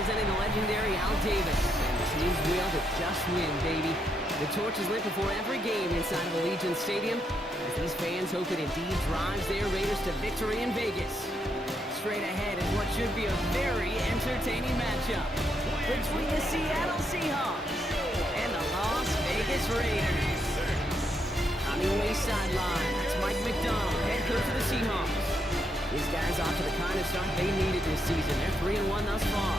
representing the legendary Al Davis. And the team's will to just win, baby. The torch is lit before every game inside of Allegiant Stadium, as these fans hope it indeed drives their Raiders to victory in Vegas. Straight ahead is what should be a very entertaining matchup between the Seattle Seahawks and the Las Vegas Raiders. On the away sideline, that's Mike McDonald, head coach of the Seahawks. These guys off to the kind of start they needed this season. They're 3-1 thus far.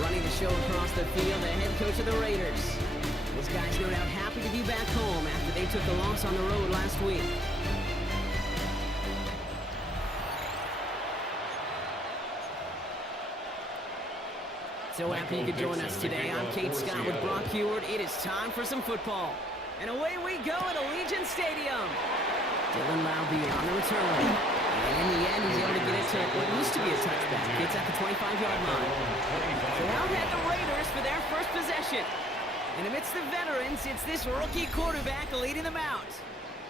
Running the show across the field, the head coach of the Raiders. This guy's no doubt happy to be back home after they took the loss on the road last week. So happy you could join us today. I'm Kate Scott with Brock Heward. It is time for some football. And away we go at Allegiant Stadium. Dylan Lowby on the return. And in the end, he's able to get it to what used to be a touchback. Gets at the 25-yard line. So out head the Raiders for their first possession. And amidst the veterans, it's this rookie quarterback leading them out.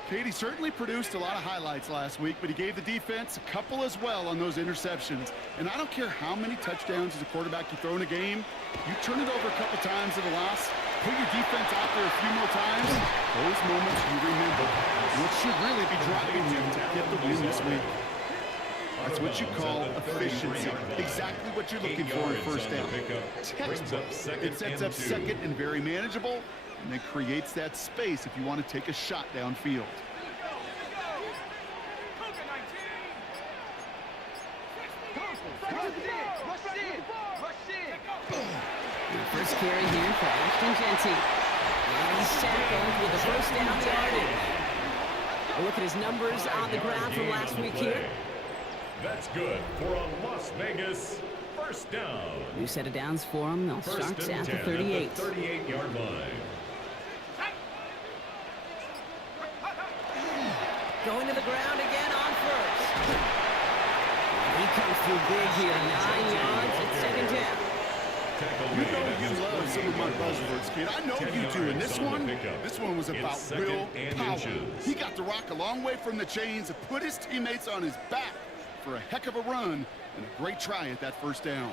Katie certainly produced a lot of highlights last week, but he gave the defense a couple as well on those interceptions. And I don't care how many touchdowns as a quarterback you throw in a game, you turn it over a couple times at a loss, put your defense out there a few more times, those moments you remember. What should really be driving him to get the win this week. That's what you call efficiency. Exactly what you're looking for in first down. Textbook. It sets up second and very manageable, and then creates that space if you want to take a shot downfield. The first carry here for Ashton Genty. And he's tackled with the first down yardage. A look at his numbers on the ground from last week here. That's good for a Las Vegas first down. New set of downs for him. They'll start at the 38. 38-yard line. Going to the ground again on first. And he comes through big here. 9 yards at second down. You know you love some of my buzzwords, kid. I know you do. And this one was about real power. He got the rock a long way from the chains and put his teammates on his back for a heck of a run and a great try at that first down.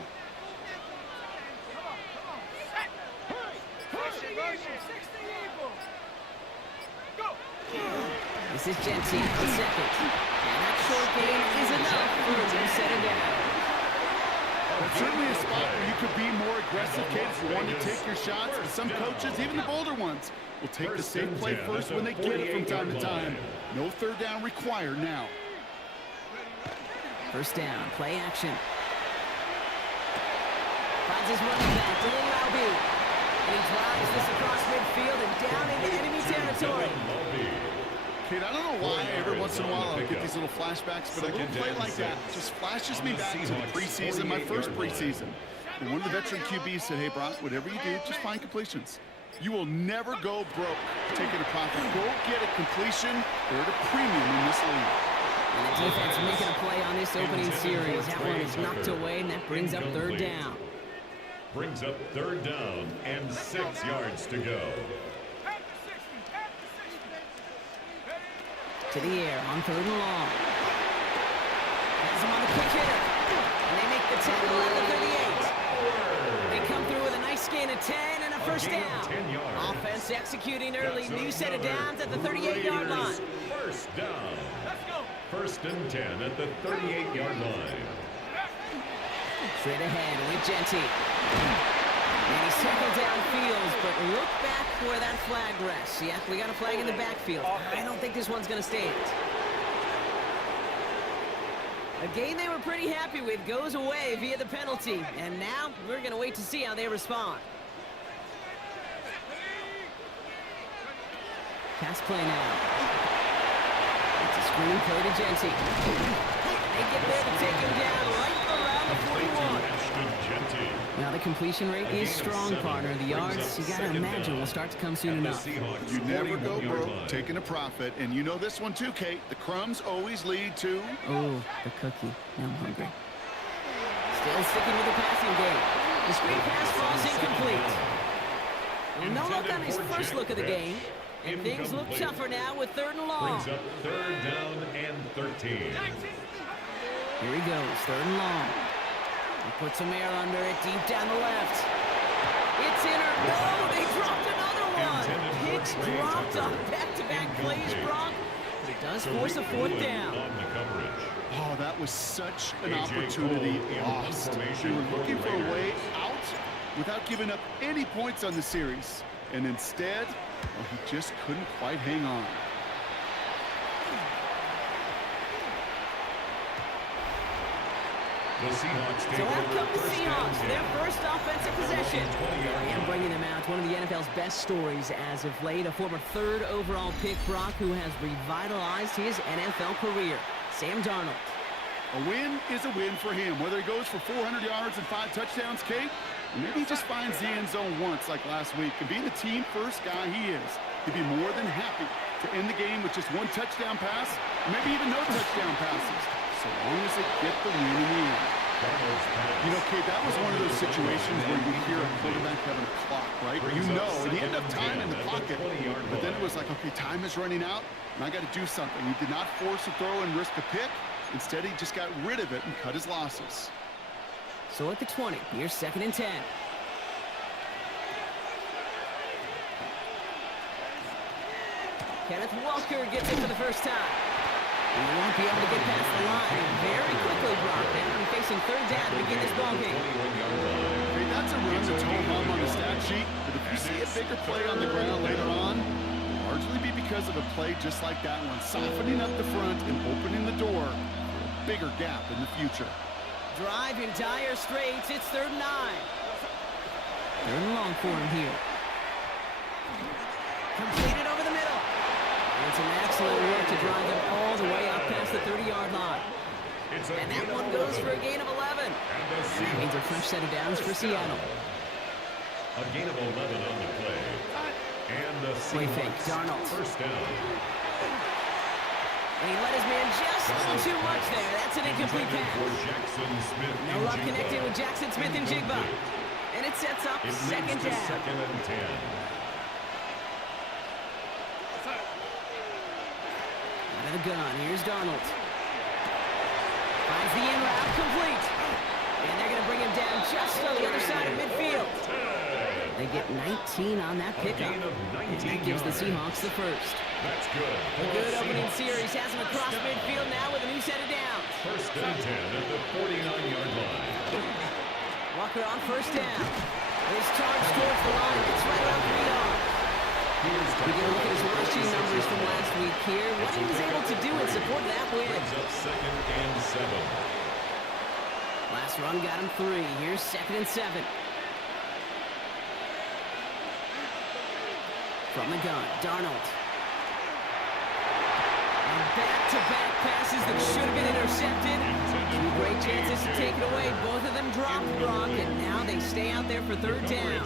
This is Genty on second. And that short gain is enough for him to set it down. That's certainly a spot where you could be more aggressive, kids. You want to take your shots, but some coaches, even the bolder ones, will take the safe play first when they get it from time to time. No third down required now. First down, play action. Finds his running back, Dylan Lowby. And he drives this across midfield and down into enemy territory. Kid, I don't know why every once in a while I get these little flashbacks, but a little play like that just flashes me back to the preseason, my first preseason. And one of the veteran QBs said, hey, Brock, whatever you do, just find completions. You will never go broke taking a profit. Go get a completion. They're at a premium in this league. And the defense making a play on this opening series. That one is knocked away, and that brings up third down. Brings up third down and 6 yards to go. To the air on third and long. Has him on the quick hitter. And they make the tackle at the 38. They come through with a nice gain of 10 and a first down. Offense executing early. New set of downs at the 38-yard line. First down. First and 10 at the 38-yard line. Straight ahead with Genty. And he's tackled downfield, but look back where that flag rests. Yeah, we got a flag in the backfield. I don't think this one's going to stand. A game they were pretty happy with goes away via the penalty. And now we're going to wait to see how they respond. Pass play now. It's a screen play to Genty. They get there to take him down right around the 41. Now the completion rate is strong, partner. The yards, you got to imagine, will start to come soon enough. You never go broke taking a profit. And you know this one too, Kate. The crumbs always lead to... Oh, the cookie. Now I'm hungry. Still sticking with the passing game. The screen pass falls incomplete. Well, no look on his first look of the game. And things look tougher now with third and long. Brings up third down and 13. Here he goes, third and long. Put some air under it, deep down the left. It's in her. No, they dropped another one. Pitch dropped on back-to-back plays, Brock. But it does force a fourth down. Oh, that was such an opportunity lost. They were looking for a way out without giving up any points on the series. And instead, well, he just couldn't quite hang on. The Seahawks take So out over come the first and Seahawks, 10. their first offensive possession. 20-yard And bringing them out, one of the NFL's best stories as of late, a former third overall pick, Brock, who has revitalized his NFL career, Sam Darnold. A win is a win for him, whether he goes for 400 yards and 5 touchdowns, Kate, or maybe he just finds the end zone once like last week. And being the team-first guy he is, he'd be more than happy to end the game with just 1 touchdown pass, or maybe even no touchdown passes, so long as they get the win in the end. You know, Kate, that was one of those situations where you hear a quarterback having a clock, right? You know, and he had enough time in the pocket, but then it was like, okay, time is running out, and I got to do something. He did not force a throw and risk a pick. Instead, he just got rid of it and cut his losses. So at the 20, here's 2nd and 10. Kenneth Walker gets it for the first time. He won't be able to get past the line very quickly, Brock. Now he's facing 3rd down to begin this ballgame. Okay, that's a run that's home on the stat sheet, but if you see a bigger play on the ground later on, it'll largely be because of a play just like that one, softening up the front and opening the door for a bigger gap in the future. Drive in dire straits. It's 3rd and 9. 3rd and long for him here. Completed over the middle. And some excellent work to drive them all the way up past the 30-yard line. And that one goes for a gain of 11. And that means a fresh set of downs for Seattle. A gain of 11 on the play. And the Play fake, Darnold. First down. And he let his man just a little too much there. That's an incomplete pass. No luck connected with Jackson Smith and Jigba. And it sets up 2nd down. 2nd and 10. Out of the gun, here's Darnold. Finds the in route, complete. And they're going to bring him down just on the other side of midfield. They get 19 on that pickup. And that gives the Seahawks the first. That's good. A good opening series has him across midfield now with a new set of downs. 1st and 10 at the 49-yard line. Walker on 1st down. His charge towards the line. It's right around 3 yards. We get a look at his rushing numbers from last week here. What he was able to do in support of that win. Brings up 2nd and 7. Last run got him 3. Here's 2nd and 7. From the gun, Darnold. And back-to-back passes that should have been intercepted. 2 great chances to take it away. Both of them dropped, Brock, and now they stay out there for 3rd down.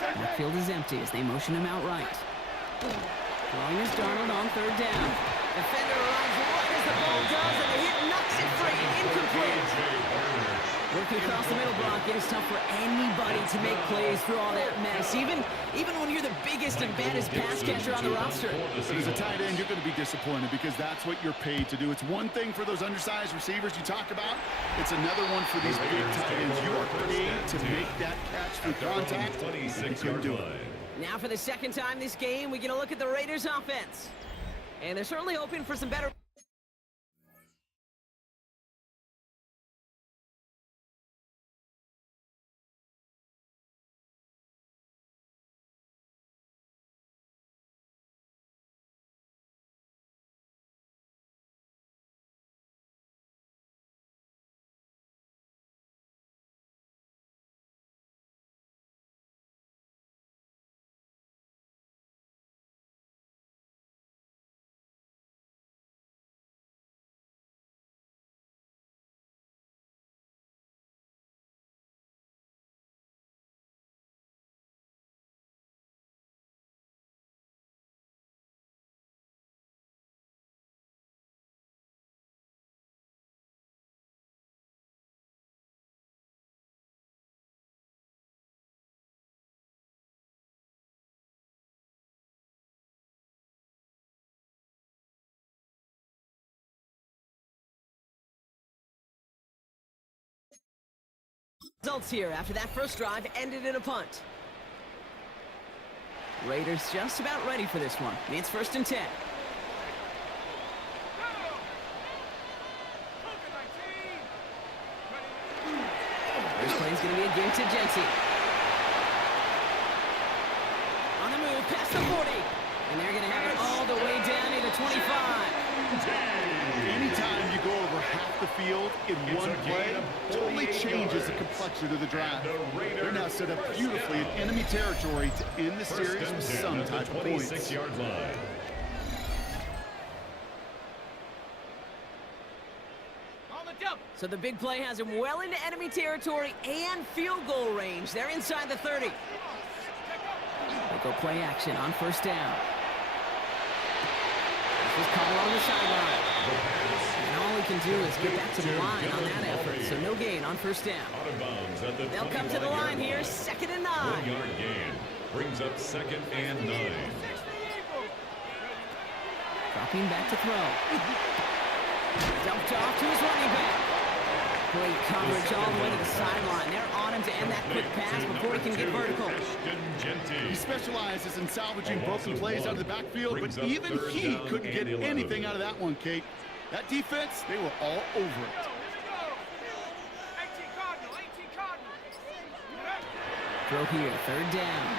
Backfield is empty as they motion him out right. Throwing is Darnold on 3rd down. Defender arrives right as the ball does, and the hit knocks it free. Incomplete. Working across the middle, Brock, it is tough for anybody to make plays through all that mess, even when you're the biggest and baddest pass catcher on the roster. But as a tight end, you're going to be disappointed because that's what you're paid to do. It's one thing for those undersized receivers you talk about. It's another one for these big tight ends. You are paid to make that catch through contact, and you couldn't do it. Now for the 2nd time this game, we get a look at the Raiders' offense. And they're certainly hoping for some better Results here after that first drive ended in a punt. Raiders just about ready for this one. It's 1st and 10. First play is going to be a give to Jensen. On the move, past the 40. And they're going to have it all the way down to the 25. Anytime you go over half the field in one play, totally changes the complexion of the drive. They're now set up beautifully in enemy territory to end the series with some type of points. 26-yard line. So the big play has him well into enemy territory and field goal range. They're inside the 30. They go play action on 1st down. This is called on the sideline. And all he can do is get back to the line on that effort. So no gain on 1st down. They'll come to the line here, 2nd and 9. 1-yard gain brings up 2nd and 9. Dropping back to throw. Dumped off to his running back. Great coverage all the way to the sideline. They're on him to end that quick pass before he can get vertical. He specializes in salvaging broken plays out of the backfield, but even he couldn't get anything out of that one, Kate. That defense, they were all over it. Throw here, 3rd down.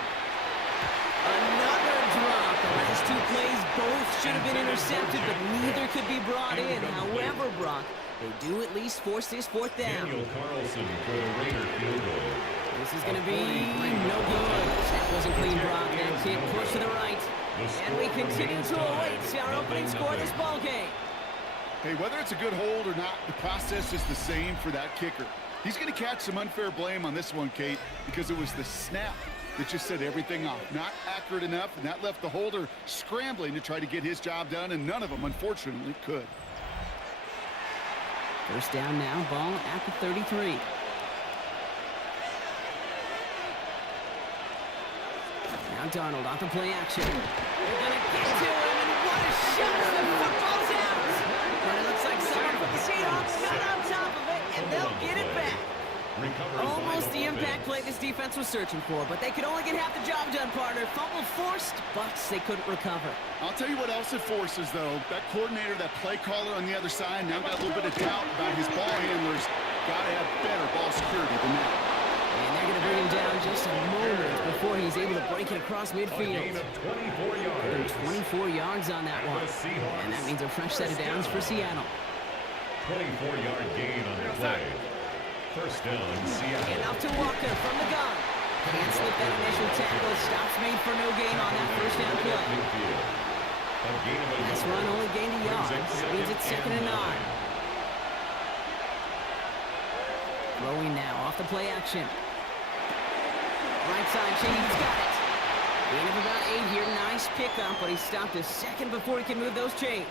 Another drop. The last 2 plays both should have been intercepted, but neither could be brought in. However, Brock, they do at least force this 4th down. Daniel Carlson for the Raider field goal. This is going to be no good. That wasn't clean, Brock. That kick pushed to the right. And we continue to await our opening score of this ball game. Hey, whether it's a good hold or not, the process is the same for that kicker. He's going to catch some unfair blame on this one, Kate, because it was the snap that just set everything off. Not accurate enough, and that left the holder scrambling to try to get his job done, and none of them, unfortunately, could. 1st down now, ball at the 33. Now Darnold off the play action. They're going to get to him, and what a shot! The football's out! But it looks like someone from the Seahawks got on top of it, and they'll get it back. Almost the impact play this defense was searching for, but they could only get half the job done, partner. Fumble forced, but they couldn't recover. I'll tell you what else it forces, though. That coordinator, that play caller on the other side, now got a little bit of doubt about his ball handlers. Got to have better ball security than that. And they're going to bring him down just a moment before he's able to break it across midfield. A gain of 24 yards. 24 yards on that one. And that means a fresh set of downs for Seattle. 24-yard gain on the play. 1st down, Seattle. Enough to Walker from the gun. Can't slip that initial tackle. Stops made for no gain on that 1st down play. This run only gained a yard. That means it's 2nd and 9. Throwing now off the play action. Right side, Shane's got it. Gain of about 8 here. Nice pickup, but he stopped a second before he can move those chains.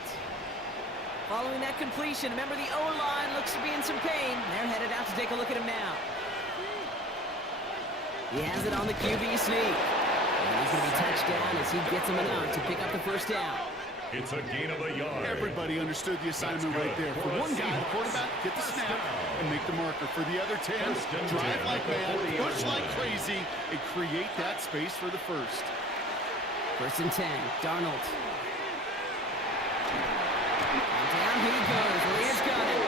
Following that completion, remember the O-line looks to be in some pain. They're headed out to take a look at him now. He has it on the QB sneak. And he's going to be touched down as he gets him enough to pick up the 1st down. It's a gain of a yard. Everybody understood the assignment right there. For one guy, the quarterback, get the snap and make the marker. For the other 10, drive like mad, push like crazy, and create that space for the 1st. 1st and 10, Darnold. Down he goes. Lear's got it.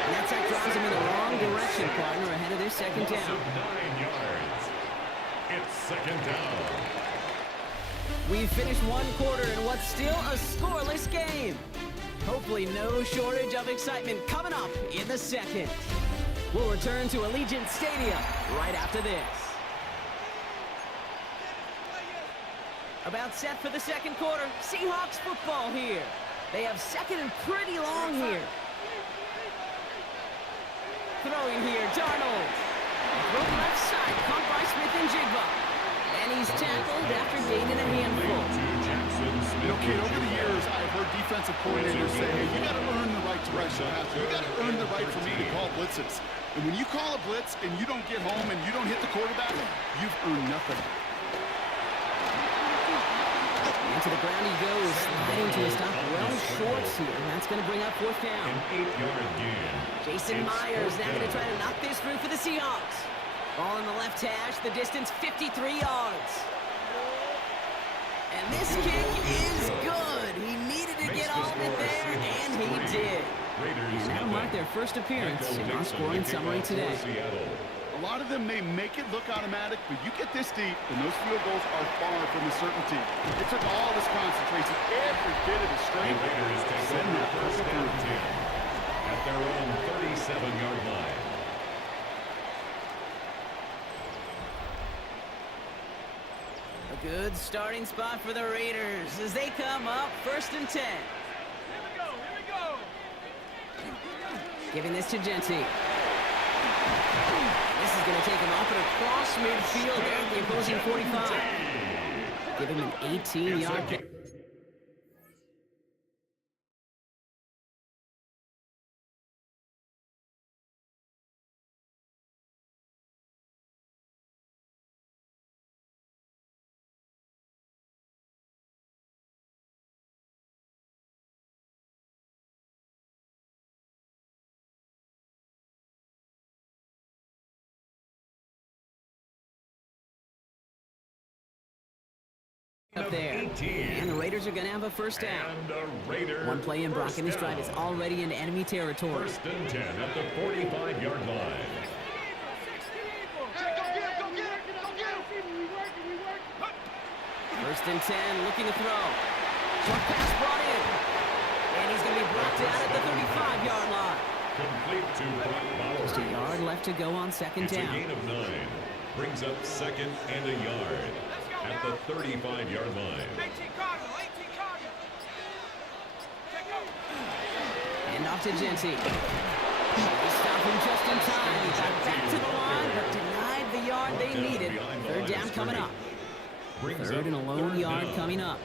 And that's that drives him in the wrong direction, partner, ahead of this 2nd down. 9 yards. It's 2nd down. We've finished 1 quarter in what's still a scoreless game. Hopefully no shortage of excitement coming up in the 2nd. We'll return to Allegiant Stadium right after this. About set for the 2nd quarter. Seahawks football here. They have 2nd and pretty long here. Throwing here, Darnold. Throw left side, caught by Smith and Jigba. And he's tackled after gaining a handful. You know, Kate, over the years, I've heard defensive coordinators say, hey, you got to earn the right to rush the passer. You got to earn the right for me to call blitzes. And when you call a blitz and you don't get home and you don't hit the quarterback, you've earned nothing. And to the ground he goes, sliding to a stop well short here. And that's going to bring up fourth down. An 8-yard gain. Jason Myers now going to try to knock this through for the Seahawks. Ball in the left hash, the distance 53 yards. And this kick is good. He needed to get all of it there, and he did. And that'll mark their first appearance in our scoring summary today. A lot of them may make it look automatic, but you get this deep, and those field goals are far from a certainty. It took all this concentration, every bit of his strength. The Raiders take over first down 10 at their own 37-yard line. A good starting spot for the Raiders as they come up first and 10. Giving this to Genty. This is going to take him off and across midfield there at the opposing 45. Give him an 18-yard kick. Up there. And the Raiders are going to have a first down. One play in Brock, and this drive is already into enemy territory. First and 10 at the 45-yard line. First and 10, looking to throw. Short pass brought in. And he's going to be brought down at the 35-yard line. Complete to Brock Bowers. Just a yard left to go on second It's down. a gain of 9. Brings up second and a yard at the 35-yard line. And off to Genty. They stop him just in time. He got back to the line, but denied the yard they needed. Third down coming up. Third and a lone yard coming up.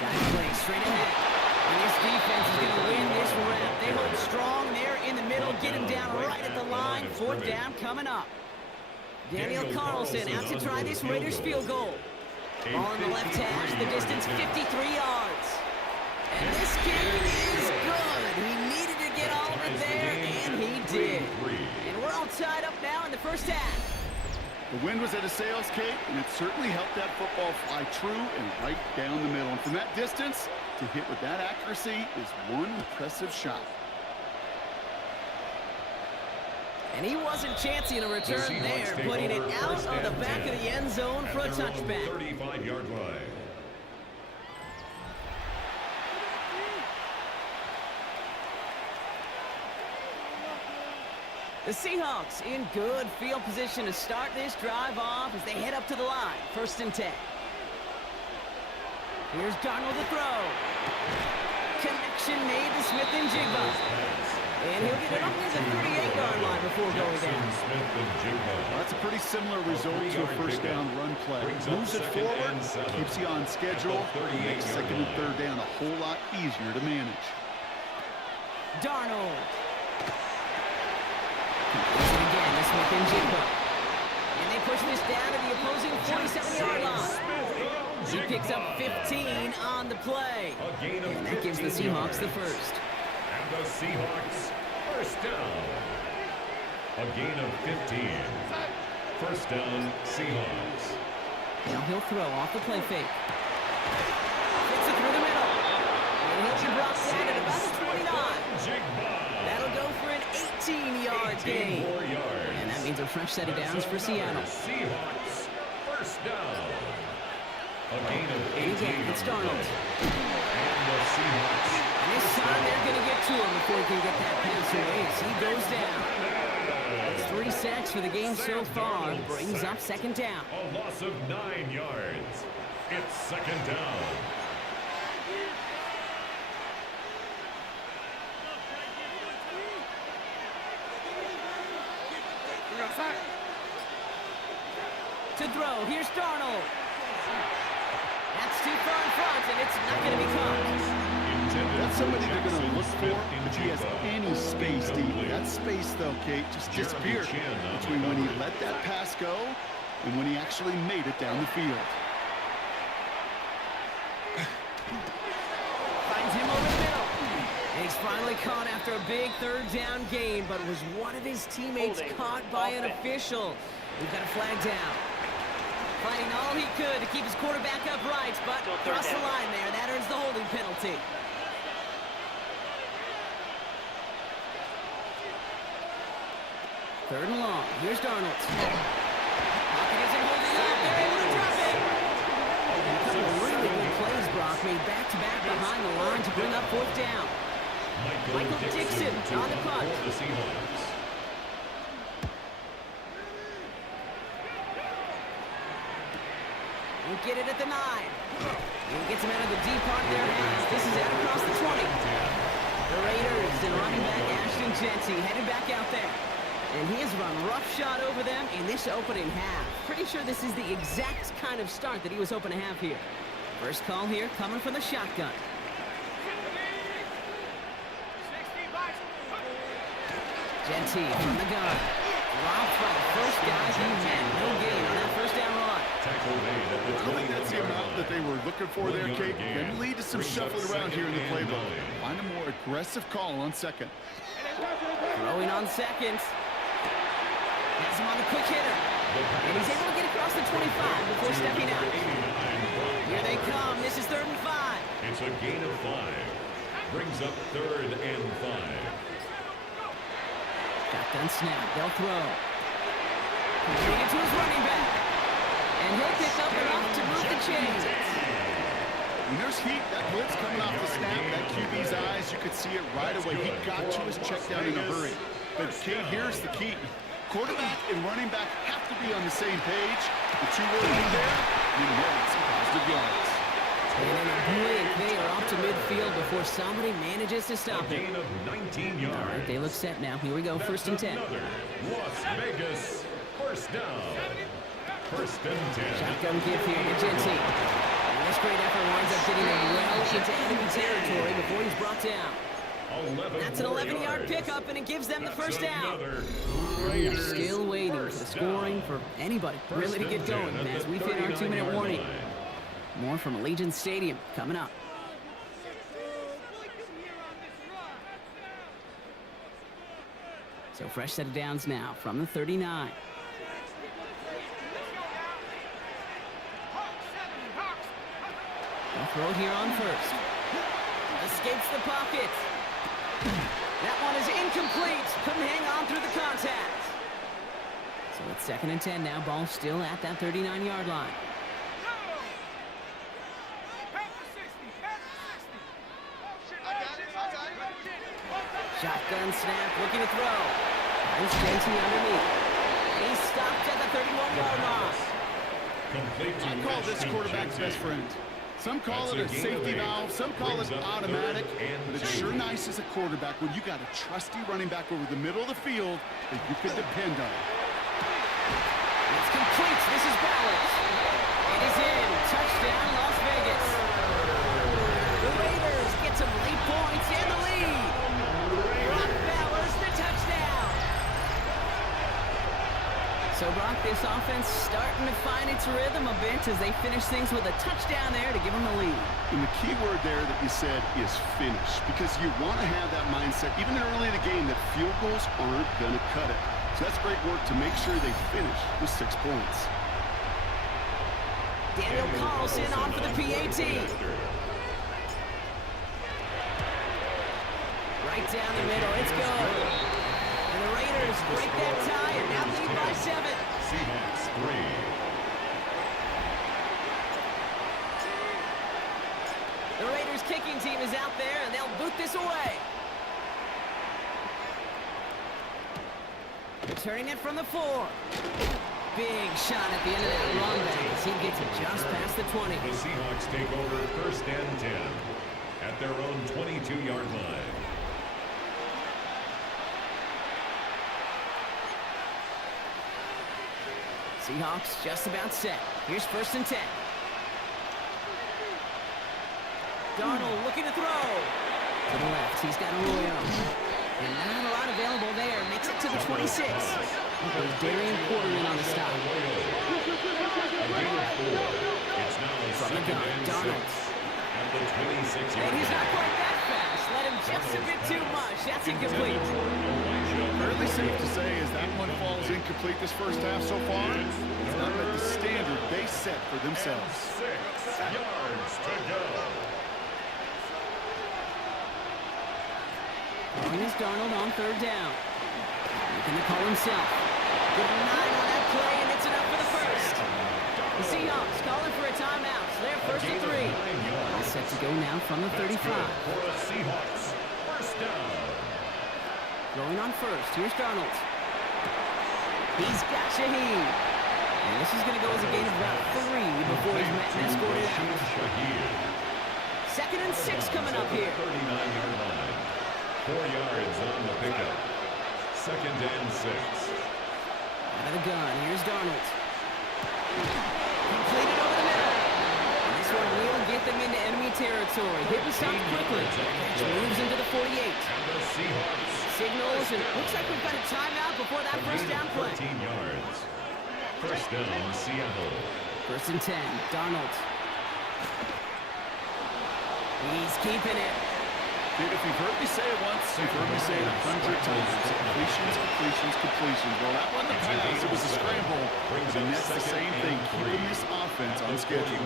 Got to play straight ahead. And this defense is going to win this rep. They hold strong there in the middle, get him down right at the line. Fourth down coming up. Daniel Carlson out to try this Raiders field goal. Ball in the left hash, the distance 53 yards. And this kick is good. He needed to get all of it there, and he did. And we're all tied up now in the first half. The wind was at a sails, Kate, and it certainly helped that football fly true and right down the middle. And from that distance, to hit with that accuracy is one impressive shot. And he wasn't chancing a return there, putting it out on the back of the end zone for a touchback. 35-yard line. The Seahawks in good field position to start this drive off as they head up to the line. First and 10. Here's Darnold to throw. Connection made to Smith and Jigba. And he'll get it up to the 38-yard line before going down. Well, that's a pretty similar result to a first down run play. Moves it forward, keeps you on schedule, makes second and third down a whole lot easier to manage. Darnold. Again, to Smith and Jigba. And they push this down to the opposing 47-yard line. He picks up 15 on the play. And that gives the Seahawks the first. And the Seahawks first down. A gain of 15. First down, Seahawks. Now he'll throw off the play fake. Fits it through the middle. And he'll be brought down at about the 29. That'll go for an 18-yard gain. And that means a fresh set of downs for Seattle. Seahawks first down. A gain of 18. And again, it's Darnold. And the Seahawks. And this time they're going to get to him before he can get that pass away as he goes down. It's 3 sacks for the game so far. Brings up second down. A loss of 9 yards. It's second down. To throw, here's Darnold. That's too far in front, and it's not going to be caught. That's somebody they're going to look for, if he has any space Steve. That space, though, Kate, just disappeared between when he let that pass go and when he actually made it down the field. Finds him over the middle. And he's finally caught after a big third down gain, but was one of his teammates caught by an official. We've got a flag down. Fighting all he could to keep his quarterback upright, but across the line there, that earns the holding penalty. Third and long. Here's Darnold. Pocket isn't holding up. They're able to drop it. A couple of really good plays, Brock, made back-to-back behind the line to bring up fourth down. Michael Dixon on the punt. Won't get it at the 9. And gets him out of the deep part of their hands. This is out across the 20. The Raiders and running back Ashton Jeanty headed back out there. And he has run roughshod over them in this opening half. Pretty sure this is the exact kind of start that he was hoping to have here. First call here coming from the shotgun. Jeanty from the gun. Dropped by the first guy he had. No gain on that first down run. I don't think that's the amount that they were looking for there, Kate. Can lead to some shuffling around here in the playbook. Find a more aggressive call on second. Throwing on second. Has him on the quick hitter. And he's able to get across the 25 before stepping out. Here they come. This is 3rd and 5. It's a gain of 5. Brings up 3rd and 5. Shotgun snap. They'll throw. Giving it to his running back. And he'll pick up enough to move the chains. When there's heat, that blitz coming off the snap, that QB's eyes, you could see it right away. He got to his check down in a hurry. But Kate, here's the key. Quarterback and running back have to be on the same page. The two working there, you know some positive yards. And in a blink, they are off to midfield before somebody manages to stop it. Gain of 19 yards. All right, they look set now. Here we go, 1st and 10. Las Vegas, first down. 1st and 10. Shotgun give here to Jeanty. And this great effort winds up getting him well into enemy territory before he's brought down. That's an 11-yard pickup, and it gives them the first down. Still waiting for the scoring for anybody really to get going as we've hit our 2-minute warning. More from Allegiant Stadium coming up. So fresh set of downs now from the 39. They'll throw it here on first. Escapes the pocket. That one is incomplete. Couldn't hang on through the contact. So it's 2nd and 10 now. Ball still at that 39-yard line. Shotgun snap, looking to throw. Finds Jeanty underneath. And he's stopped at the 31-yard line. I call this quarterback's best friend. Some call it a safety valve, some call it automatic, but it's sure nice as a quarterback when you got a trusty running back over the middle of the field that you can depend on. It's complete. This is Ballard. It is in. Touchdown, Las Vegas. The Raiders get some late points in the lead. Brock Bowers, the touchdown. So, Brock, this offense starting to find its rhythm a bit as they finish things with a touchdown there to give them the lead. And the key word there that you said is finish, because you want to have that mindset, even early in the game, that field goals aren't going to cut it. So that's great work to make sure they finish with 6 points. Daniel Carlson on for the PAT. Right down the middle. It's good. And the Raiders break that tie and now lead by 7. Seahawks 3. The Raiders kicking team is out there and they'll boot this away. Returning it from the 4. Big shot at the end of that run back as he gets it just past the 20. The Seahawks take over 1st and 10 at their own 22-yard line. Seahawks just about set. Here's 1st and 10. Darnold looking to throw. To the left, he's got Arroyo. And not a lot available there. Makes it to the 26. There's Darian Porter in on the stop. From the gun, Donald. And he's not quite that fast. Let him just a bit too much. That's incomplete. Fairly safe to say as that one falls incomplete this first half so far. It's not at the standard they set for themselves. 6 yards to go. Here's Darnold on third down. Looking to call himself. Good 9 on that play, and it's enough for the first. The Seahawks calling for a timeout. So they're first and 3. All set to go now from the 35. For the Seahawks, first down. Throwing on first. Here's Darnold. He's got Shaheed. And this is going to go as a gain of about 3 before he's met and escorted out. Second and 6 coming up here. 39-yard line. 4 yards on the pickup. Second and 6. Out of the gun. Here's Darnold. Completed over the middle. And this one will get them into enemy territory. Hit and stop quickly. Catch moves into the 48. And the Seahawks. Signals, and looks like we've got a timeout before that first down play. 13 yards. First down, Seattle. First and 10. Darnold. He's keeping it. Kid, if you've heard me say it once, you've heard me say it 100 times. Completions, completions, completions. Well, that wasn't a pass. It was a scramble. And that's the same thing, keeping this offense on schedule.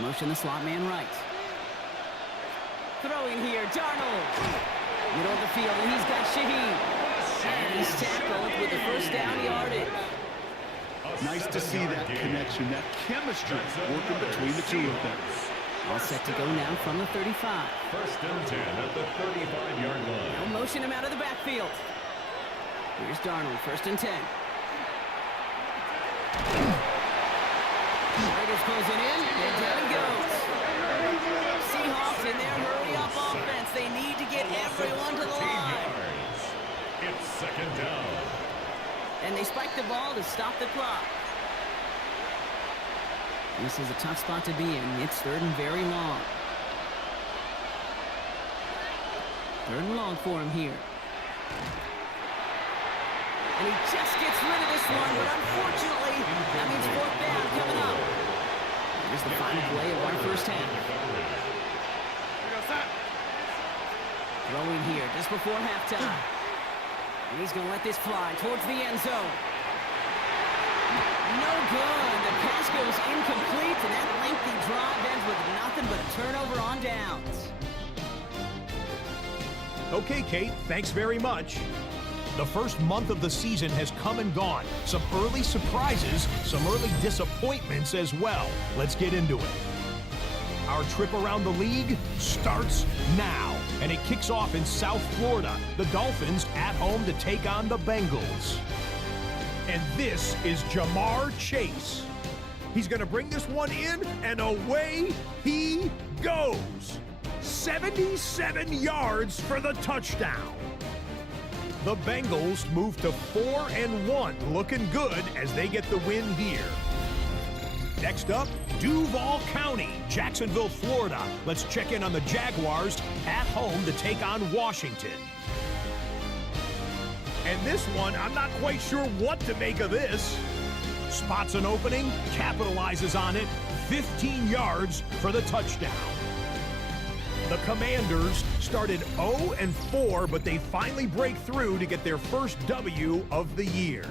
Motion the slot man right. Throwing here, Darnold. Middle of the field, and he's got Shaheed. And he's tackled with the first down yardage. Nice to see that connection, that chemistry working between the two of them. All set to go now from the 35. First and 10 at the 35-yard line. Now motion him out of the backfield. Here's Darnold, first and 10. Raiders closing in, and down he goes. Seahawks in their hurry-up offense. They need to get everyone to the line. It's second down. And they spike the ball to stop the clock. This is a tough spot to be in. It's third and very long. Third and long for him here. And he just gets rid of this one, but unfortunately, that means fourth down coming up. Here's the final play of our first half. Throwing here just before halftime. And he's going to let this fly towards the end zone. No good. The pass goes incomplete, and that lengthy drive ends with nothing but a turnover on downs. Okay, Kate, thanks very much. The first month of the season has come and gone. Some early surprises, some early disappointments as well. Let's get into it. Our trip around the league starts now, and it kicks off in South Florida. The Dolphins at home to take on the Bengals. And this is Jamar Chase. He's going to bring this one in, and away he goes. 77 yards for the touchdown. The Bengals move to 4-1, looking good as they get the win here. Next up, Duval County, Jacksonville, Florida. Let's check in on the Jaguars at home to take on Washington. And this one, I'm not quite sure what to make of this. Spots an opening, capitalizes on it, 15 yards for the touchdown. The Commanders started 0-4, but they finally break through to get their first W of the year.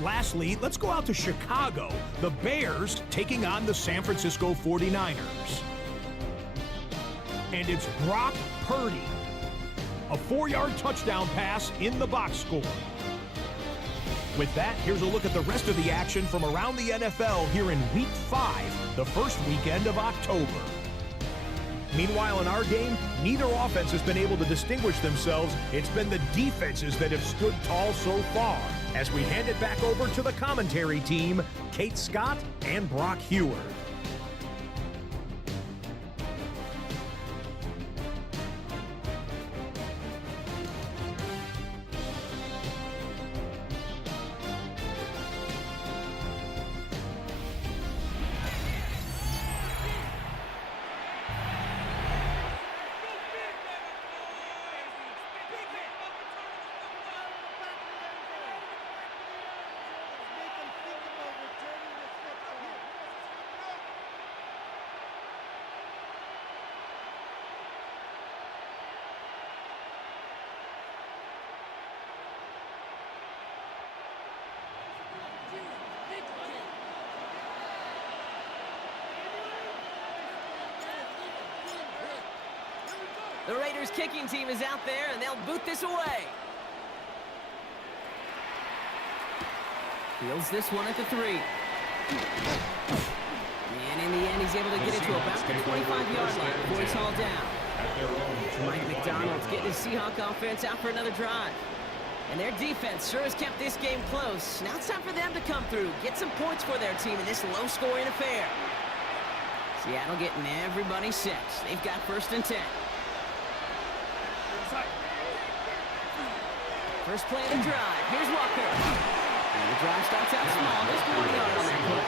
Lastly, let's go out to Chicago. The Bears taking on the San Francisco 49ers. And it's Brock Purdy. A 4-yard touchdown pass in the box score. With that, here's a look at the rest of the action from around the NFL here in Week 5, the first weekend of October. Meanwhile, in our game, neither offense has been able to distinguish themselves. It's been the defenses that have stood tall so far. As we hand it back over to the commentary team, Kate Scott and Brock Heward. The Raiders kicking team is out there, and they'll boot this away. Fields this one at the 3. And in the end, he's able to get it to about the 25-yard line before he's hauled down. Mike McDonald's getting his Seahawk offense out for another drive. And their defense sure has kept this game close. Now it's time for them to come through, get some points for their team in this low-scoring affair. Seattle getting everybody set. They've got 1st and 10. First play of the drive. Here's Walker. And the drive starts out small. Just 1 yard on that play.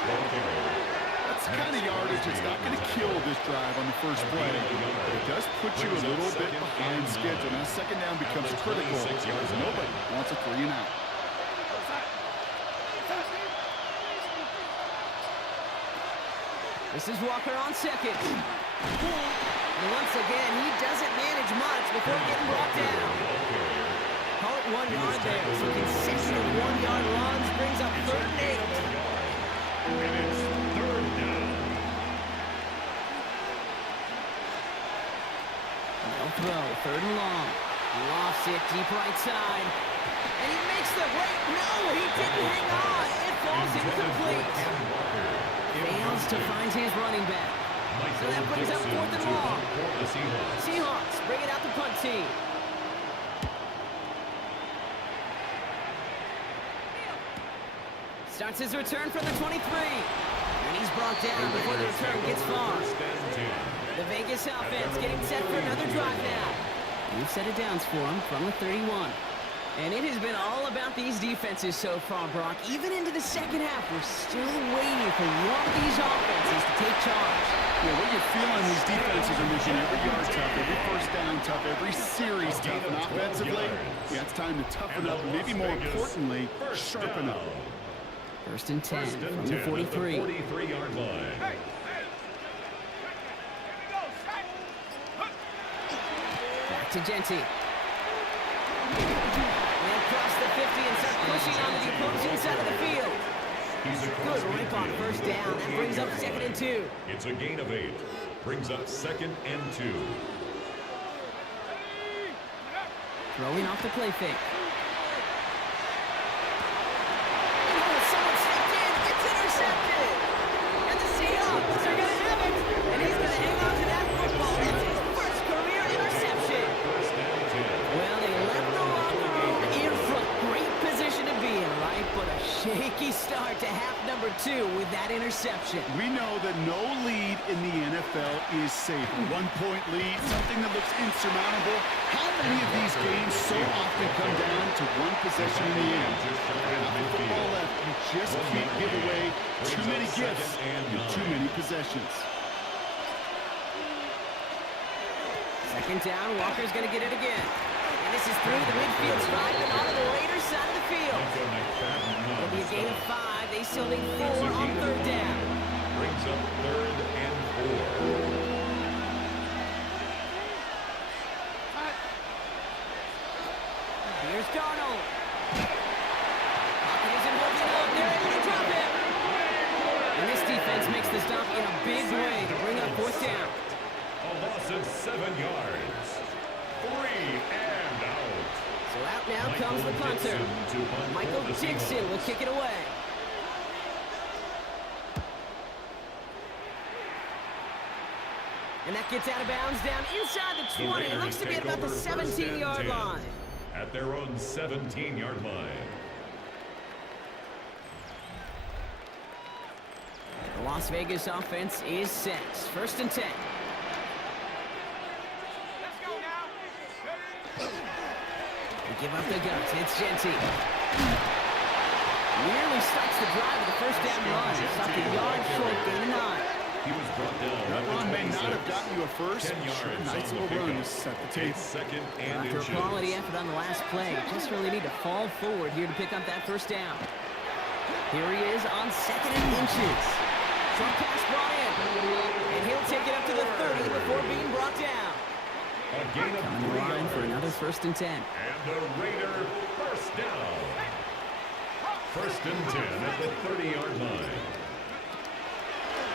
That's the kind of yardage that's not going to kill this drive on the first play. But it does put you a little bit behind schedule. Now, 2nd down becomes critical because nobody wants a 3 and out. This is Walker on 2nd. And once again, he doesn't manage much before getting brought down. Call it 1 yard there. So consecutive 1-yard runs brings up 3rd and 8. And it's 3rd down. No throw, 3rd and long. Lofts it deep right side. And he makes the break. No, he didn't hang on. It falls incomplete. Fails to find his running back. So that brings up 4th and long. Seahawks bring it out the punt team. Starts his return from the 23. And he's brought down before the return gets far. The Vegas offense getting set for another drive now. You've set it downs for him from the 31. And it has been all about these defenses so far, Brock. Even into the 2nd half, we're still waiting for one of these offenses to take charge. Yeah, what you're feeling, these defenses are making every yard tough, every 1st down tough, every series tough. And offensively, yeah, it's time to toughen up, and maybe more importantly, sharpen up. 1st and 10 from the 43. 43-yard line. Back to Genty. And across the 50 and start pushing onto the opposing side of the field. Good rip on 1st down. That brings up 2nd and 2. It's a gain of 8. Brings up 2nd and 2. Throwing off the play fake. And the Seahawks are going to have it. And he's going to hang on to that football. That's his 1st career interception. Well, they left the locker room in front. Great position to be in, right? But a shaky start to half number 2 with that interception. We know that no lead in the NFL is safe. 1-point lead, something that looks insurmountable. How many of these games so often come down to one possession in the end? With football left, you just can't give away too many gifts and too many possessions. 2nd down, Walker's going to get it again. And this is through the midfield spot and onto the Raiders side of the field. It'll be a gain of 5. They still need 4 on 3rd down. Brings up 3rd and 4. Here's Darnold. Pocket isn't working out. They're able to drop it. And this defense makes the stop in a big way to bring up 4th down. A loss of 7 yards. 3 and out. So out now comes the punter. Michael Dixon will kick it away. And that gets out of bounds down inside the 20. It looks to be at about the 17-yard line. At their own 17-yard line. The Las Vegas offense is set. 1st and 10. They give up the guts. It's Genty. Nearly starts the drive with the 1st down run. Stopped a yard short, gain of 9. He was brought down. That run may not have gotten you a first. Sure, nice little run to set the table. 2nd and After a quality effort on the last play, just really need to fall forward here to pick up that 1st down. Here he is on 2nd and inches. Short pass brought in. And he'll take it up to the 30 before being brought down. A gain of On the line for another 1st and 10. And the Raider 1st down. 1st and 10 at the 30-yard line.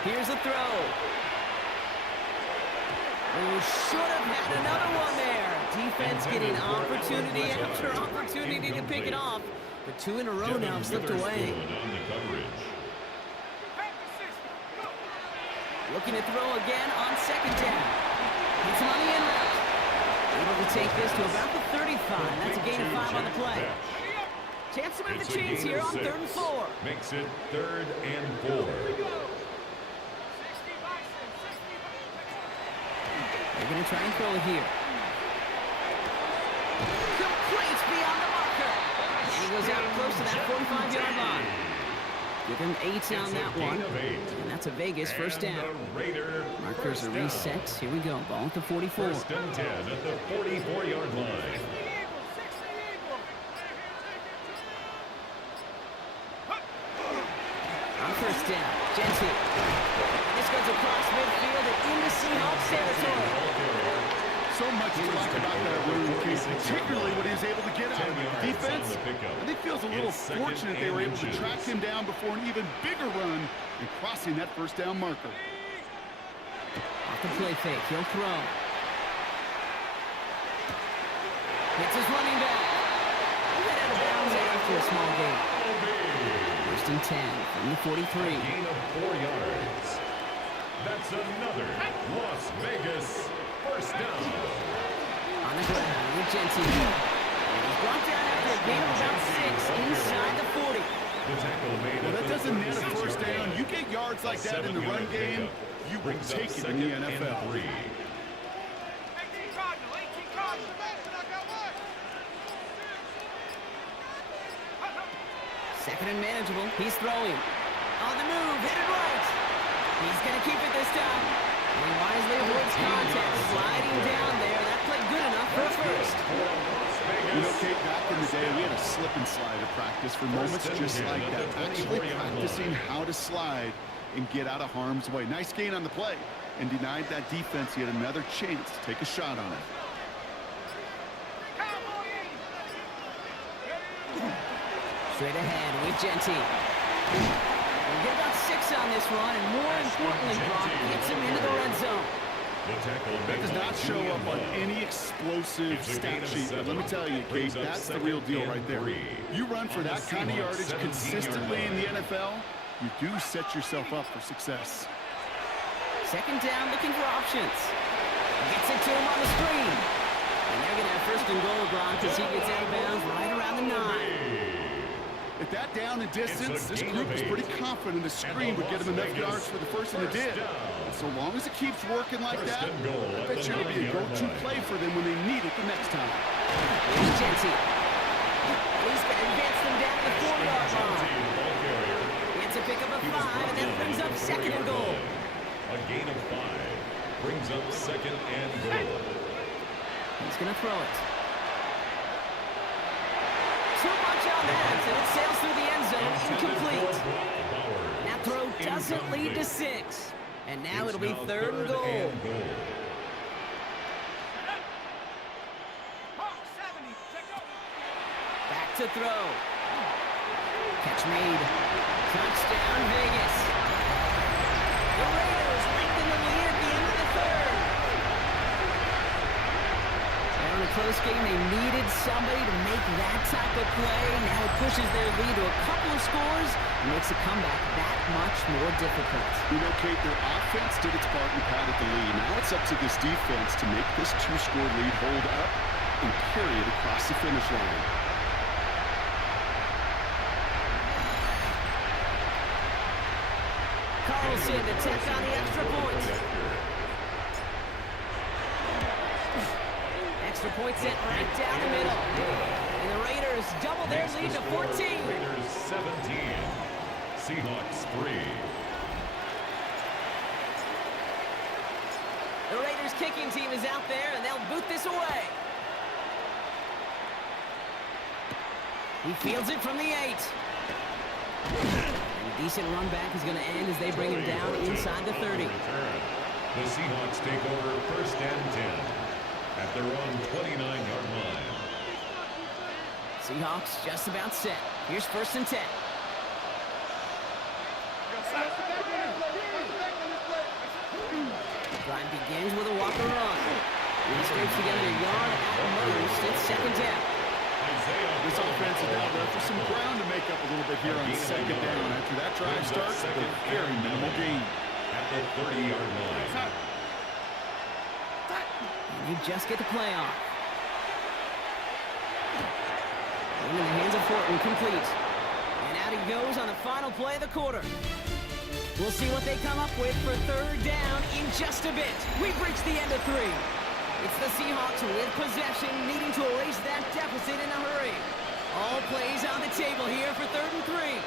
Here's a throw. Oh, should have had another one there. Defense getting opportunity after opportunity to pick it off. The two in a row now have slipped away. Looking to throw again on second down. It's money in route. Able to take this to about the 35. That's a gain of 5 on the play. Chance to move the chains here on 3rd and 4. Makes it 3rd and 4. They're going to try and throw it here. Complete beyond the marker. And he goes out close to that 45-yard line. Give him 8 on that one. And that's a Vegas first down. Markers are reset. Here we go. Ball at the 44. First and 10 at the 44-yard line. On first down, Genty. This goes across midfield and into Seahawks territory. So much to like about that run, particularly when he was able to get out of the defense. I think feels a little fortunate they were able to track him down before an even bigger run and crossing that first down marker. Off the play fake, he'll throw. Hits his running back. He'll get out of bounds after a small gain. First and 10 from the 43. Gain of 4 yards. That's another Las Vegas first down. On the ground with Genty. And he's brought down after a gain of about 6 inside the 40. The tackle made. Well, that doesn't net a first down. You get yards like that in the run game, you will take it in the NFL. Second and manageable. He's throwing. On the move, headed right. He's going to keep it this time. And he wisely avoids contact. Sliding down there. That played good enough for a first. You know, Kate, back in the day, we had a slip and slide at practice for moments just like that. Actually practicing how to slide and get out of harm's way. Nice gain on the play. And denied that defense yet another chance to take a shot on it. Straight ahead with Genty. We'll get about 6 on this run, and more importantly, Brock gets him into the red zone. That does not show up on any explosive stat sheet, but let me tell you, Kate, that's the real deal right there. You run for that kind of yardage consistently in the NFL, you do set yourself up for success. Second down, looking for options. Gets it to him on the screen. And they're going to have first and goal, Brock, as he gets out of bounds right around the 9. At that down and distance, this group was pretty confident the screen would get him enough yards for the first, and it did. And so long as it keeps working like that, I bet you it'll be a go-to play for them when they need it the next time. Here's Genty. He's going to advance them down to the 4-yard line. Gets a pickup of 5, and that brings up second and goal. A gain of 5 brings up second and goal. He's going to throw it. Too much on that, and it sails through the end zone, incomplete. That throw doesn't lead to 6. And now it'll be third and goal. Back to throw. Catch made. Touchdown, Vegas. The Raiders lengthen the lead at the end of the 3rd. In a close game, they needed somebody to make that type of play. Now it pushes their lead to a couple of scores and makes the comeback that much more difficult. You know, Kate, their offense did its part and padded the lead. Now it's up to this defense to make this 2-score lead hold up and carry it across the finish line. Carlson to tack on the extra point. Extra point sent right down the middle. And the Raiders double their lead to 14. Raiders 17. Seahawks 3. The Raiders kicking team is out there, and they'll boot this away. He fields it from the 8. And a decent run back is going to end as they bring him down inside the 30. The Seahawks take over first and 10 at their own 29-yard line. Seahawks just about set. Here's first and 10. Drive begins ends with a Walker run. He scrapes together a yard at most. It's second down. This offense is now there for some ground to make up a little bit here on second down. After that drive starts, a very minimal gain. At the 30-yard line. And you just get the play off. In the hands of Horton, complete. And out he goes on the final play of the quarter. We'll see what they come up with for third down in just a bit. We've reached the end of 3. It's the Seahawks with possession, needing to erase that deficit in a hurry. All plays on the table here for 3rd and 3.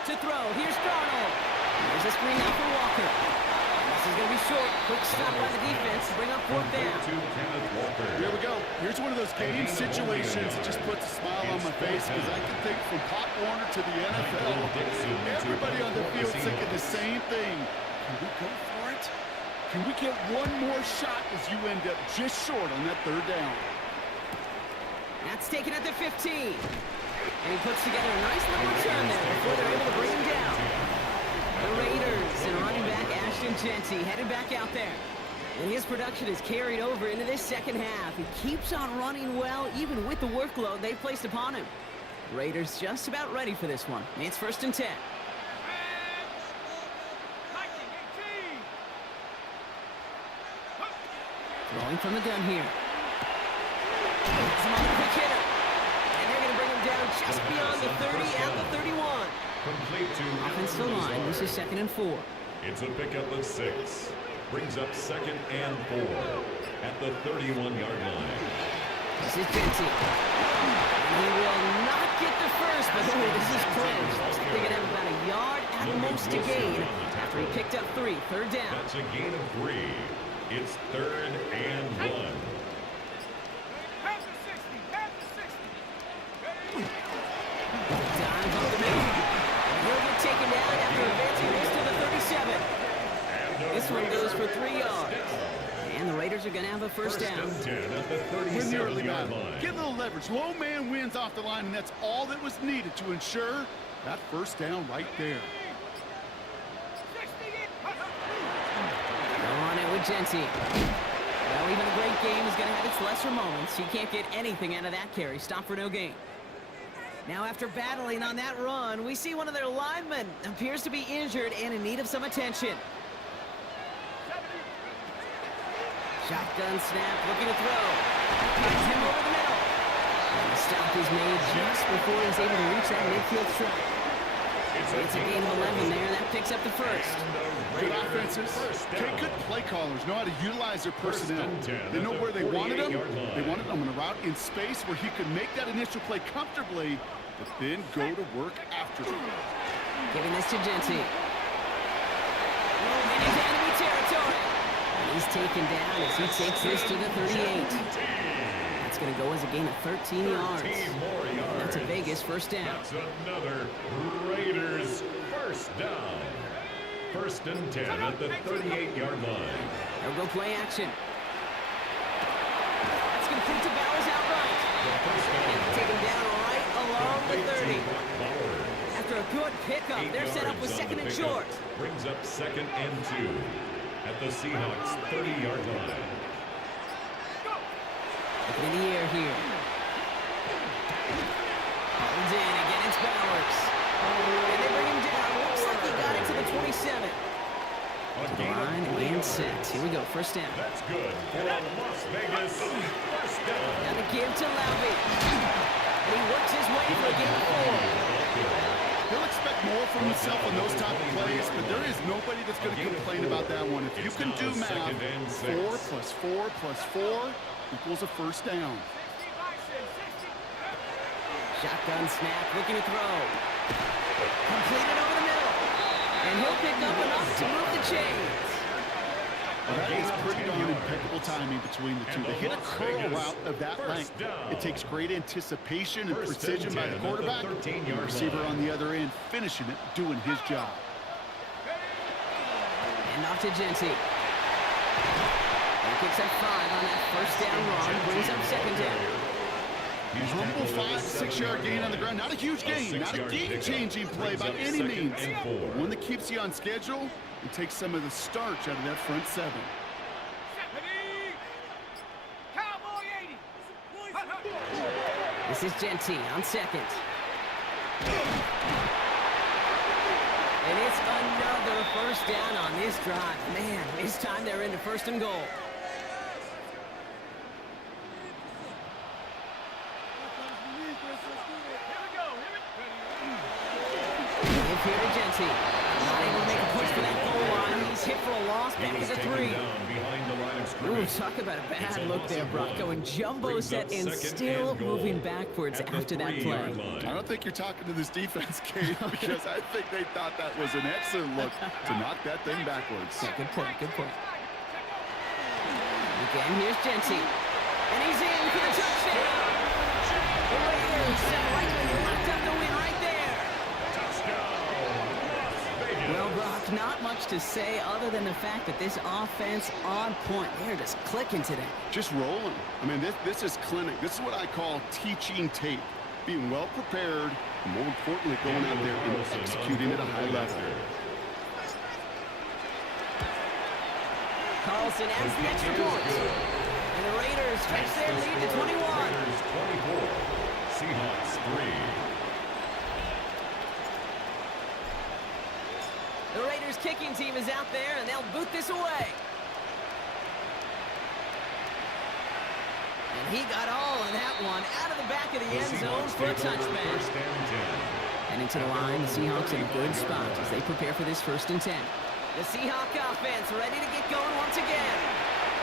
To throw, here's Darnold. There's a screen out for Walker. This is going to be short. Quick stop by the defense to bring up 4th down. Here we go. Here's one of those game situations that just puts a smile on my face because I can think from Pop Warner to the NFL. Everybody on the field thinking the same thing. Can we go for it? Can we get one more shot as you end up just short on that 3rd down? That's taken at the 15. And he puts together a nice little return there before they're able to bring him down. The Raiders and running back Ashton Jeanty headed back out there. And his production is carried over into this second half. He keeps on running well, even with the workload they've placed upon him. Raiders just about ready for this one. It's 1st and 10. Throwing from the gun here. It's another quick hitter. And they're going to bring him down just beyond the 30 at the 31. Complete to Offensive line, this is 2nd and 4. It's a pickup of 6. Brings up 2nd and 4 at the 31-yard line. This is Jeanty. And he will not get the first, but this is close. They're going to have about a yard at most to gain after he picked up 3. 3rd down. That's a gain of 3. It's 3rd and 1. Dive up the middle. He'll get taken down after advancing this to the 37. This one goes for 3 yards. And the Raiders are going to have a first down. Win the early battle. Get a little leverage. Low man wins off the line, and that's all that was needed to ensure that first down right there. On it with Jeanty. Well, even a great game is going to have its lesser moments. He can't get anything out of that carry. Stop for no gain. Now, after battling on that run, we see one of their linemen appears to be injured and in need of some attention. Shotgun snap, looking to throw. Cuts him over the middle. And the stop is made just before he's able to reach that midfield strike. It's a gain of 11 there. That picks up the first. Good offenses. Okay, good play callers know how to utilize their personnel. They know where they wanted them. They wanted them on a route in space where he could make that initial play comfortably, but then go to work after it. Giving this to Jeanty. And he's enemy territory. He's taken down as he takes this to the 38. That's going to go as a gain of 13 yards. That's a Vegas first down. That's another Raiders first down. 1st and 10 at the 38-yard line. They'll go play action. That's complete to Bowers outright. And taken down right along the 30. After a good pickup, they're set up with 2nd and short. Brings up 2nd and 2 at the Seahawks 30-yard line. Looking in the air here. Holds in again, it's Bowers. And they bring him down. Looks like he got it to the 27. To the line and set. Here we go, first down. That's good for Las Vegas. First down. Now the give to Lowry. And he works his way for a gain of 4. He'll expect more from himself on those type of plays, but there is nobody that's going to complain about that one. If you can do math, 4 plus 4 plus 4 equals a first down. Shotgun snap, looking to throw. Completed over the middle. And he'll pick up enough to move the chains. Well, that is pretty darn impeccable timing between the two. They hit a curl route of that length. It takes great anticipation and precision by the quarterback. The receiver on the other end finishing it, doing his job. And off to Jeanty. He picks up 5 on that first down run. Brings up 2nd down. Humble 5 to 6 yard gain on the ground. Not a huge gain, not a game-changing play by any means. But one that keeps you on schedule and takes some of the starch out of that front seven. This is Genty on second. And it's another first down on this drive. Man, this time they're into first and goal. Give here to Genty. Not able to make a push for that goal line. He's hit for a loss. Back to the 3. Ooh, talk about a bad look there, Brock. Going jumbo set and still moving backwards after that play. I don't think you're talking to this defense, Kate, because I think they thought that was an excellent look to knock that thing backwards. Yeah, good point, good point. Again, here's Genty. And he's in for the touchdown. The Raiders set likely locked up the win right there. Well, Brock, not much to say other than the fact that this offense on point. They're just clicking today. Just rolling. I mean, this is clinic. This is what I call teaching tape. Being well prepared, and more importantly, going out there and executing at a high level. Carlson adds the extra point. And the Raiders stretch their lead to 21. Raiders 24, Seahawks 3. The Raiders kicking team is out there, and they'll boot this away. And he got all of that one out of the back of the end zone for a touchback. Heading to the line, the Seahawks in a good spot as they prepare for this 1st and 10. The Seahawk offense ready to get going once again.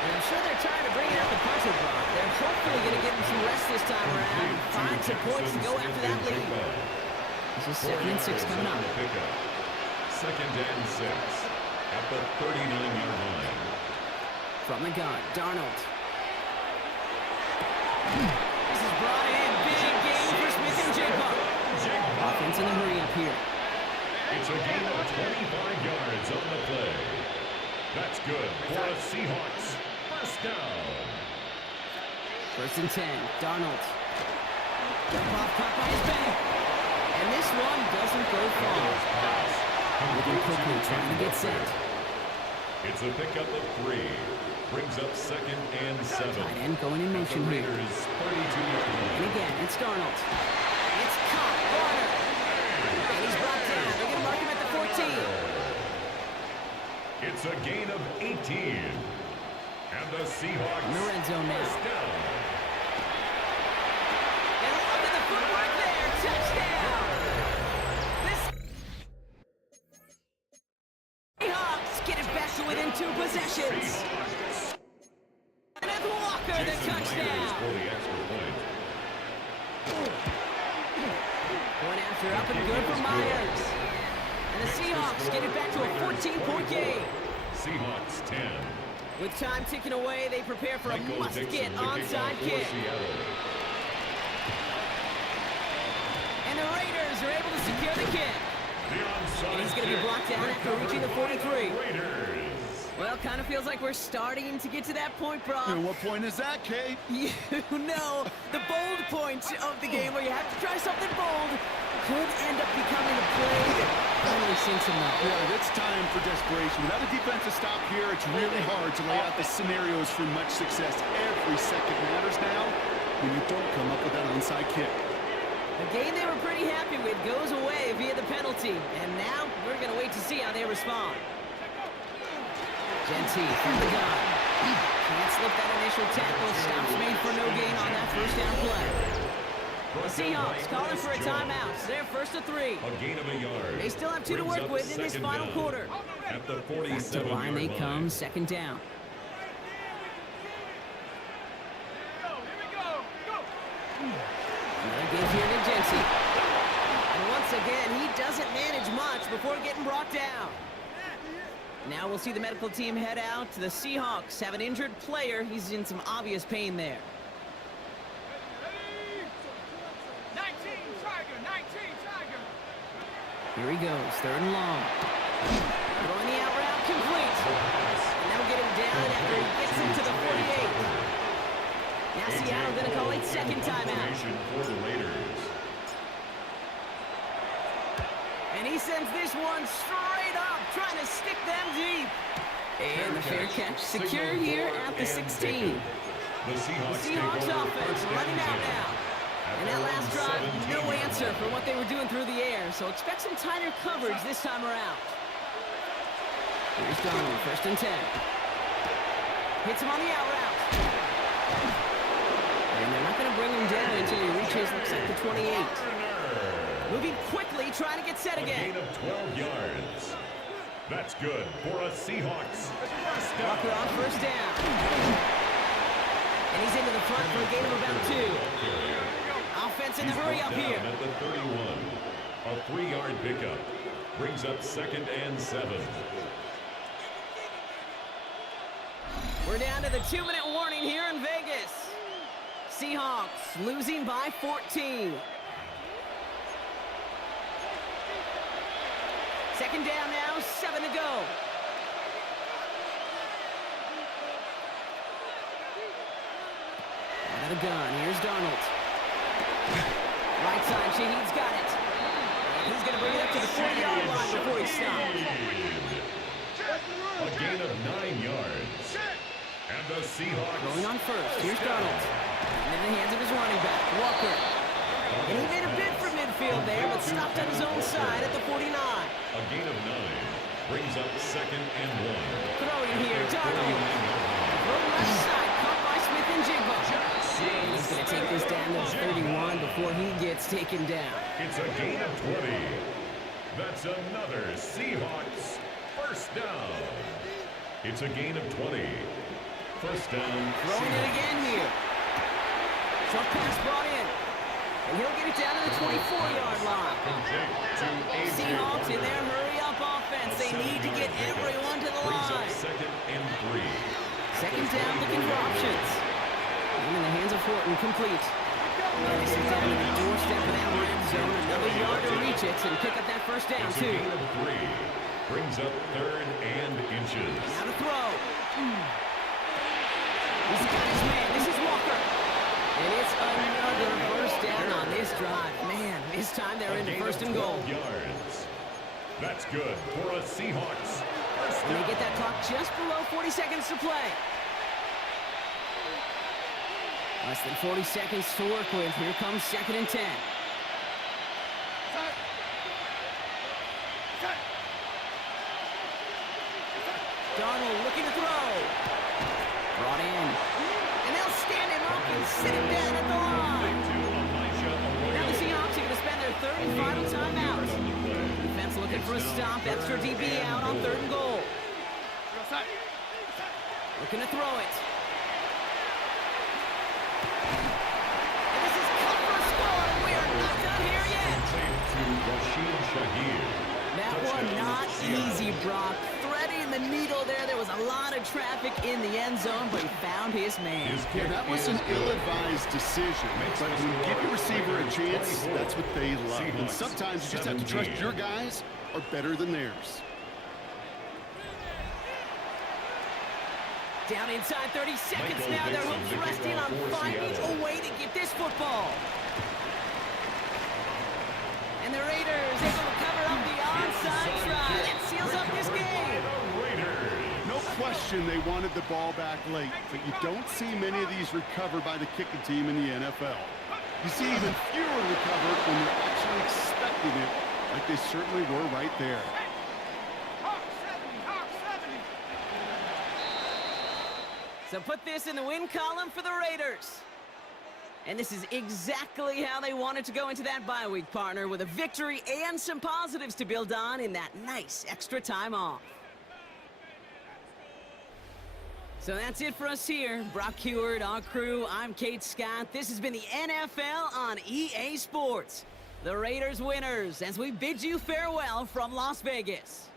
And I'm sure they're trying to bring out the puncher block. They're hopefully going to get him some rest this time around and find some points to go after that lead. This is 2nd and 6 coming up. 2nd and 6 at the 39-yard line. From the gun, Darnold. This is brought in. Big game for Smith and Jigba. Offense in the hurry up here. It's a gain of 25 yards on the play. That's good for the Seahawks. 1st down. 1st and 10, Darnold. Jump off caught by his back. And this one doesn't go far. Looking quickly, trying to get set. It's a pickup of 3. Brings up 2nd and 7. Tight end going in motion here. Raiders 32-yard line. And again, it's Darnold. It's caught, Warner. And he's brought down. They're going to mark him at the 14. It's a gain of 18. And the Seahawks in the red zone now. 1st down. And look at the footwork there. Touchdown. Get it back to within 2 possessions. And it's Walker, the touchdown. Point after up and good for Myers. And the Seahawks get it back to a 14-point game. Seahawks 10. With time ticking away, they prepare for a must-get onside kick. And the Raiders are able to secure the kick. And he's going to be blocked down after reaching the 43. Well, kind of feels like we're starting to get to that point, Brock. And what point is that, Kate? You know, the bold point of the game where you have to try something bold could end up becoming a play that finally sinks him up. Yeah, it's time for desperation. Without a defensive stop here, it's really hard to lay out the scenarios for much success. Every second matters now when you don't come up with that onside kick. The game they were pretty happy with goes away via the penalty. And now we're going to wait to see how they respond. Genty from the gun. Can't slip that initial tackle. Stops made for no gain on that 1st down play. The Seahawks calling for a timeout. So they're 1st to 3. A gain of a yard. They still have 2 to work with in this final quarter. At the Back to 47-yard the line they line. come, 2nd down. Another give here to Genty. And once again, he doesn't manage much before getting brought down. Now we'll see the medical team head out. The Seahawks have an injured player. He's in some obvious pain there. 19 Tiger. Here he goes, 3rd and long. Throwing the out route complete. And that'll get him down after he gets into the 48. Now Seattle going to call it second timeout. For the Raiders. And he sends this one straight up, trying to stick them deep. And the fair catch secure here at the 16. The Seahawks offense running out now. And that last drive, no answer for what they were doing through the air, so expect some tighter coverage this time around. Here's Donald, 1st and 10. Hits him on the out route. And they're not going to bring him down until he reaches, looks like the 28. Moving quickly, trying to get set again. A gain of 12 yards. That's good for a Seahawks. Walker on 1st down. And he's into the front for a gain of about 2. Offense in the hurry up here. At the 31. A 3-yard pickup. Brings up 2nd and 7. We're down to the 2-minute warning here in Vegas. Seahawks losing by 14. 2nd down now, 7 to go. Out of the gun, here's Donald. Right side, Shaheed's got it. And he's going to bring it up to the 40-yard line before he stops. A gain of 9 yards. And the Seahawks Going on 1st, here's Donald. And in the hands of his running back, Walker. And he made a bid for midfield there, but stopped on his own side at the 49. A gain of 9 brings up 2nd and 1. Throwing here, Donald. From left side, caught by Smith and Jigba. And he's going to take this down to the 31 before he gets taken down. It's a gain of 20. That's another Seahawks 1st down. It's a gain of 20. 1st down. Throwing it again here. Short pass brought in. And he'll get it down to the 24-yard line. Seahawks in their hurry-up offense. They need to get everyone to the line. 2nd and 3. 2nd down, looking for options. And in the hands of Horton, complete. And this is down to the doorstep of that red zone. Another yard to reach it and pick up that 1st down, It's a too. gain of 3. Brings up 3rd and inches. Now to throw. He's got his man. This is Walker. And it's another 1st down on this drive. Man, this time they're into 1st and goal. 12 yards. That's good for a Seahawks 1st And down. they get that clock just below 40 seconds to play. Less than 40 seconds to work with. Here comes 2nd and 10. Donald looking to throw. Brought in. And they'll stand him up and sit him down at the line. Now the Seahawks are going to spend their 3rd and final timeout. Defense looking for a stop. Extra DB out on 3rd and goal. Looking to throw it. And this is cut for a score. And we are not done here yet. That one not easy, Brock. Threading the needle there. There was a lot of traffic in the end zone, but he found his man. Yeah, that was an ill-advised decision, but when you give your receiver a chance, that's what they love. And sometimes you just have to trust your guys are better than theirs. Down inside 30 seconds now. Their hopes resting on finding a way to get this football. And the Raiders able to cover up the onside try. That seals up this game. No question they wanted the ball back late, but you don't see many of these recovered by the kicking team in the NFL. You see even fewer recovered when you're actually expecting it, like they certainly were right there. Hawk 70, Hawk 70. So put this in the win column for the Raiders. And this is exactly how they wanted to go into that bye week, partner, with a victory and some positives to build on in that nice extra time off. So that's it for us here. Brock Heward, our crew, I'm Kate Scott. This has been the NFL on EA Sports. The Raiders winners as we bid you farewell from Las Vegas.